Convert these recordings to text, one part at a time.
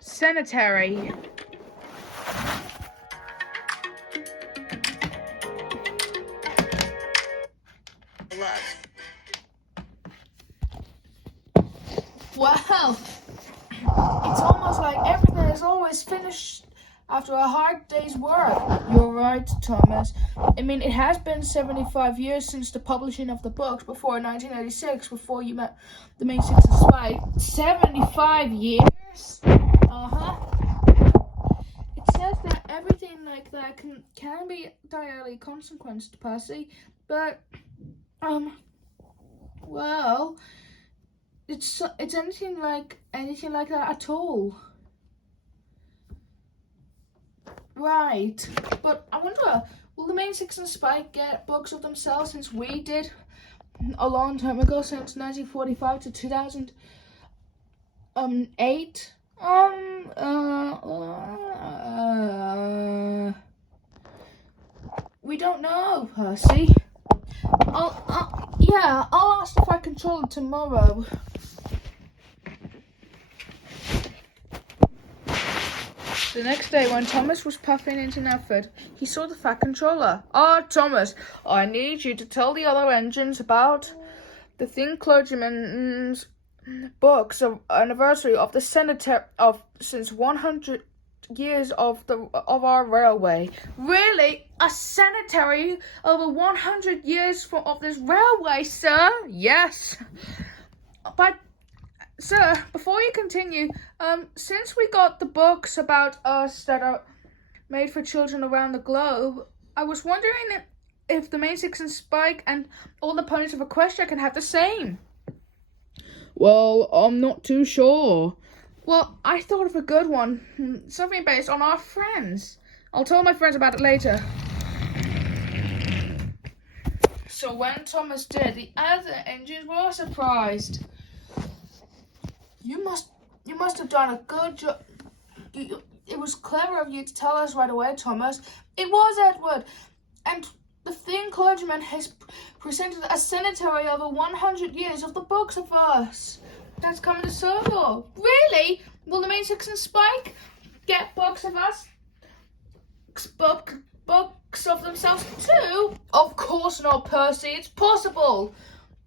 Centenary. Well, it's almost like everything is always finished after a hard day's work. You're right, Thomas. I mean, it has been 75 years since the publishing of the books, before 1986, before you met the main six and Spike. 75 years? It says that everything like that can be directly consequenced, Percy, but, well, it's anything like that at all. Right, but I wonder, will the main six and Spike get books of themselves, since we did a long time ago, since 1945 to 2008? We don't know, Percy. I'll ask if I control it tomorrow. The next day, when Thomas was puffing into Netford, he saw the Fat Controller. Thomas, I need you to tell the other engines about the Clergyman's books of anniversary of the Centenary of since 100 years of our railway. Really? A centenary over 100 years of this railway, sir? Yes. But sir, before you continue, since we got the books about us that are made for children around the globe, I was wondering if the main six and Spike and all the ponies of Equestria can have the same. Well, I'm not too sure. Well, I thought of a good one. Something based on our friends. I'll tell my friends about it later. So when Thomas did, the other engines were surprised. You must have done a good job. It was clever of you to tell us right away, Thomas. It was, Edward. And the Clergyman has presented a centenary over 100 years of the books of us. That's coming to Sodor. Really? Will the main six and Spike get books of us? Books of themselves too? Of course not, Percy. It's possible.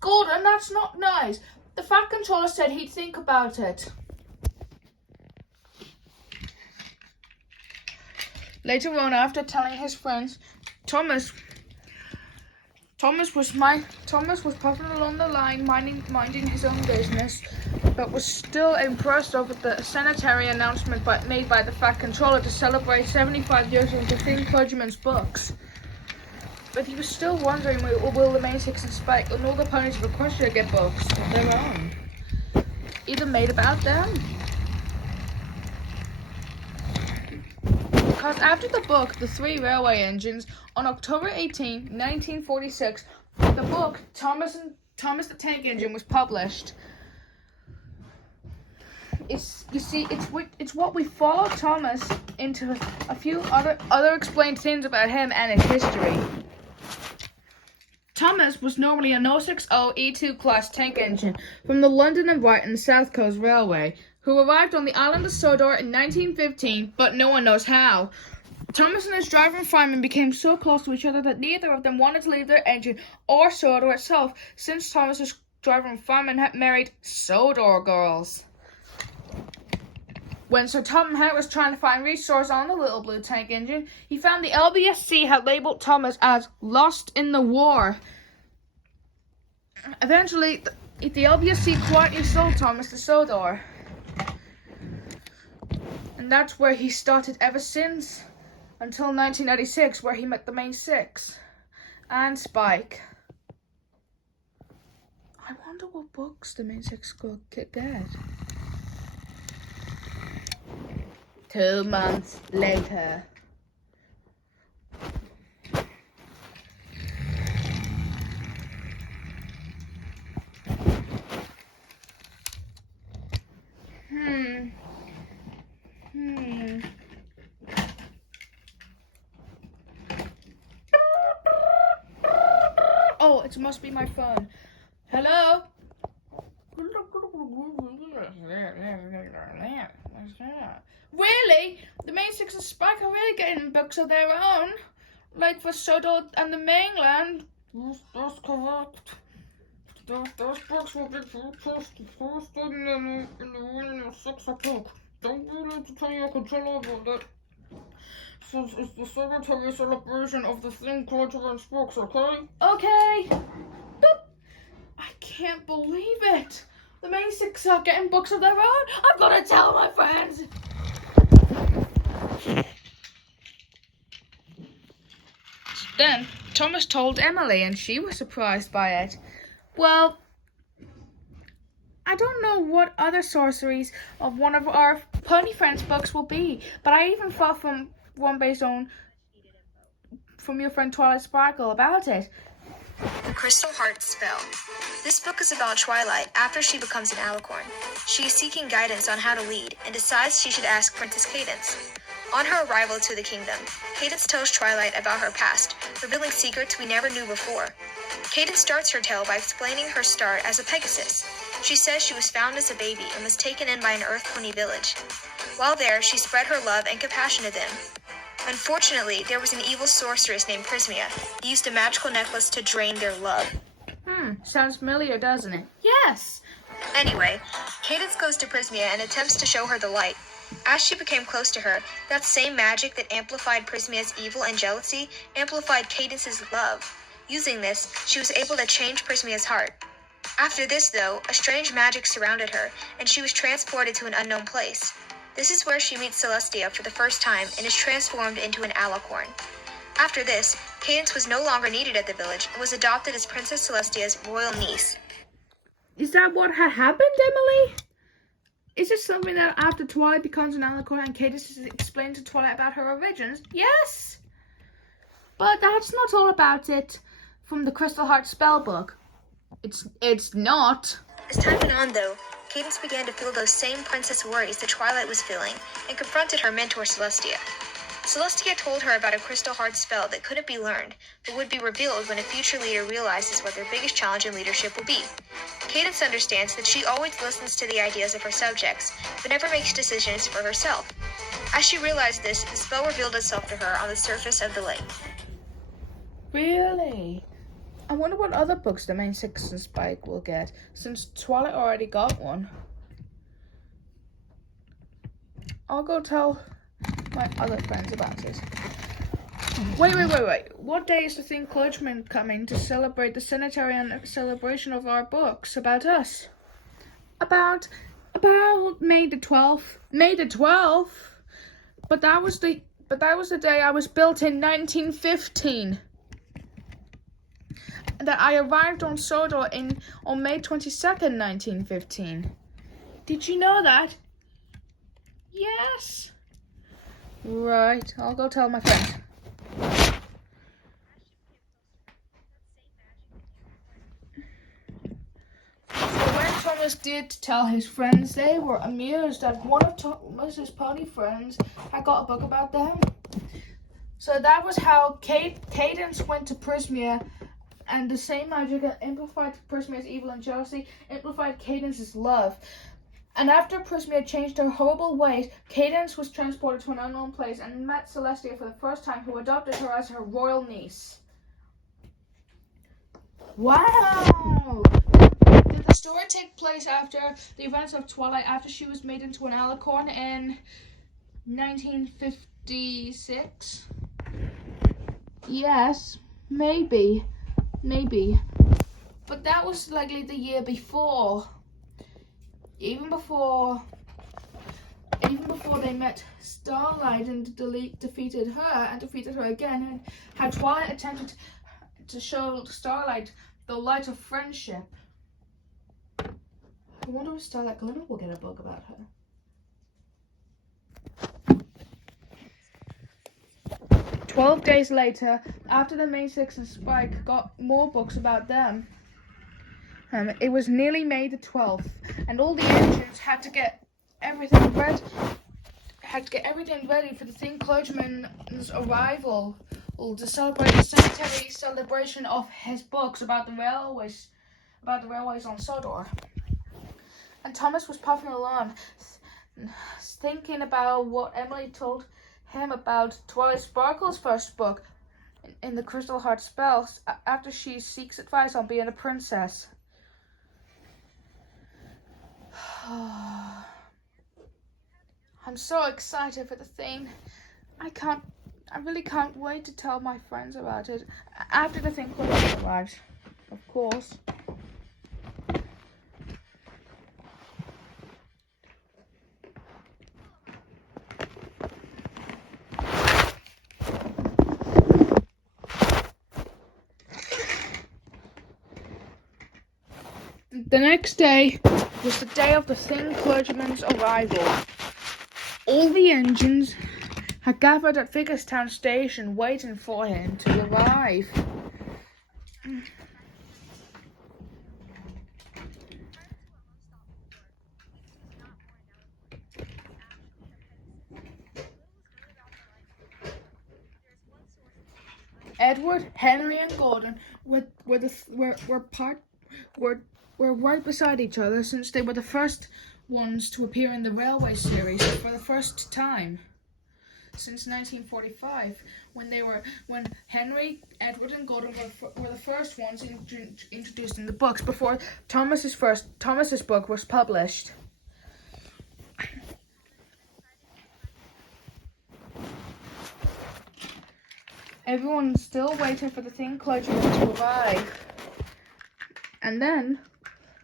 Gordon, that's not nice. The Fat Controller said he'd think about it. Later on, after telling his friends, Thomas was puffing along the line, minding his own business, but was still impressed over the sanitary announcement made by the Fat Controller to celebrate 75 years of the Clergyman's books. But he was still wondering, will the main six and Spike and all the ponies of Equestria get books of their own, either made about them? Because after the book, The Three Railway Engines, on October 18, 1946, the book Thomas the Tank Engine was published. It's what we follow Thomas into a few other explained things about him and his history. Thomas was normally a 060 E2 class tank engine from the London and Brighton South Coast Railway, who arrived on the island of Sodor in 1915, but no one knows how. Thomas and his driver and fireman became so close to each other that neither of them wanted to leave their engine or Sodor itself, since Thomas's driver and fireman had married Sodor girls. When Sir Topham Hatt was trying to find resources on the little blue tank engine, he found the LBSC had labeled Thomas as lost in the war. Eventually, the LBSC quietly sold Thomas to Sodor. And that's where he started ever since, until 1986, where he met the main six and Spike. I wonder what books the main six could get. 2 months later. Oh, it must be my phone. Hello? Really? The main six and Spike are really getting books of their own? Like for Sodor and the mainland? Yes, that's correct. Those books will be posted in the 6 o'clock. Don't be able to tell your controller about that. Since it's the Secretary celebration of the thing Clergyman's books, okay? Okay. Boop. I can't believe it. The main six are getting books of their own. I've got to tell my friends. Then Thomas told Emily, and she was surprised by it. Well, I don't know what other sorceries of one of our pony friends' books will be, but I even thought from one based on from your friend Twilight Sparkle about it. The Crystal Heart Spell. This book is about Twilight after she becomes an alicorn. She is seeking guidance on how to lead and decides she should ask Princess Cadence. On her arrival to the kingdom, Cadence tells Twilight about her past, revealing secrets we never knew before. Cadence starts her tale by explaining her start as a Pegasus. She says she was found as a baby and was taken in by an Earth Pony village. While there, she spread her love and compassion to them. Unfortunately, there was an evil sorceress named Prismia who used a magical necklace to drain their love. Sounds familiar, doesn't it? Yes! Anyway, Cadence goes to Prismia and attempts to show her the light. As she became close to her, that same magic that amplified Prismia's evil and jealousy amplified Cadence's love. Using this, she was able to change Prismia's heart. After this, though, a strange magic surrounded her, and she was transported to an unknown place. This is where she meets Celestia for the first time and is transformed into an alicorn. After this, Cadence was no longer needed at the village and was adopted as Princess Celestia's royal niece. Is that what had happened, Emily? Is it something that after Twilight becomes an alicorn and Cadence explained to Twilight about her origins? Yes! But that's not all about it from the Crystal Heart spellbook. It's not. As time went on, though, Cadence began to feel those same princess worries that Twilight was feeling and confronted her mentor Celestia. Celestia told her about a Crystal Heart spell that couldn't be learned, but would be revealed when a future leader realizes what their biggest challenge in leadership will be. Cadence understands that she always listens to the ideas of her subjects, but never makes decisions for herself. As she realized this, the spell revealed itself to her on the surface of the lake. Really? I wonder what other books the main six and Spike will get, since Twilight already got one. I'll go tell my other friends about it. Wait. What day is the thing Clergymen coming to celebrate the Centenary and celebration of our books about us? About May the 12th. May the 12th? But that was the day I was built in 1915. That I arrived on Sodor on May 22nd, 1915. Did you know that? Yes. Right, I'll go tell my friends. So when Thomas did tell his friends, they were amused that one of Thomas's pony friends had got a book about them. So that was how Cadence went to Prismia, and the same magic that amplified Prismia's evil and jealousy amplified Cadence's love. And after Prismia changed her horrible ways, Cadence was transported to an unknown place and met Celestia for the first time, who adopted her as her royal niece. Wow! Did the story take place after the events of Twilight, after she was made into an alicorn in 1956? Yes, maybe. But that was likely the year before. Even before they met Starlight and defeated her again, and how Twilight attempted to show Starlight the light of friendship. I wonder if Starlight Glimmer will get a book about her. 12 days later, after the May 6th and Spike got more books about them, it was nearly May the 12th, and all the engines had to get everything ready for the thing Clergyman's arrival to celebrate the centenary celebration of his books about the railways on Sodor. And Thomas was puffing along, thinking about what Emily told him about Twilight Sparkle's first book in the Crystal Heart Spells after she seeks advice on being a princess. I'm so excited for the thing. I really can't wait to tell my friends about it after the thing arrives, of course. The next day was the day of the Thing Clergyman's arrival. All the engines had gathered at Vicarstown Station waiting for him to arrive. Edward, Henry, and Gordon were right beside each other since they were the first ones to appear in the Railway series for the first time since 1945, when Henry, Edward, and Gordon were the first ones introduced in the books before Thomas's book was published. Everyone's still waiting for the Thing Clergyman to arrive. And then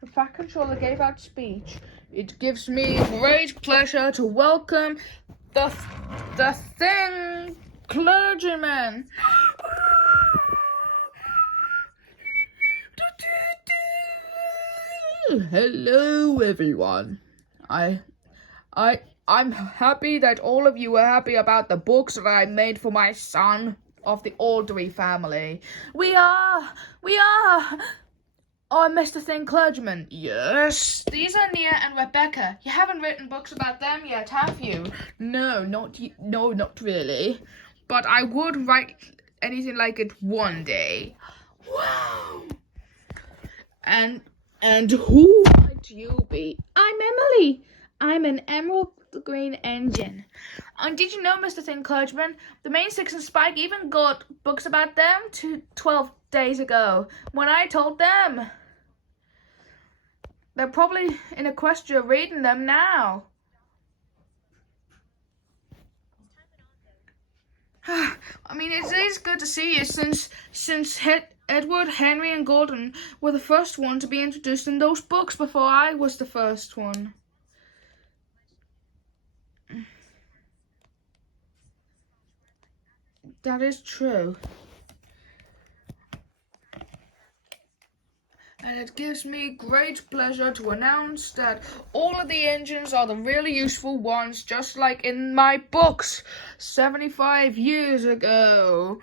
the Fat Controller gave out speech. It gives me great pleasure to welcome the Thing Clergyman. Hello, everyone. I'm happy that all of you are happy about the books that I made for my son of the Aldery family. We are. Oh, Mr. Thing Clergyman. Yes. These are Nia and Rebecca. You haven't written books about them yet, have you? No, not really. But I would write anything like it one day. Wow. And who might you be? I'm Emily. I'm an emerald green engine. And did you know, Mr. Thing Clergyman, the main six and Spike even got books about them 12 days ago when I told them. They're probably in Equestria reading them now. I mean, it is good to see you since Edward, Henry, and Gordon were the first one to be introduced in those books before I was the first one. That is true. And it gives me great pleasure to announce that all of the engines are the really useful ones, just like in my books 75 years ago.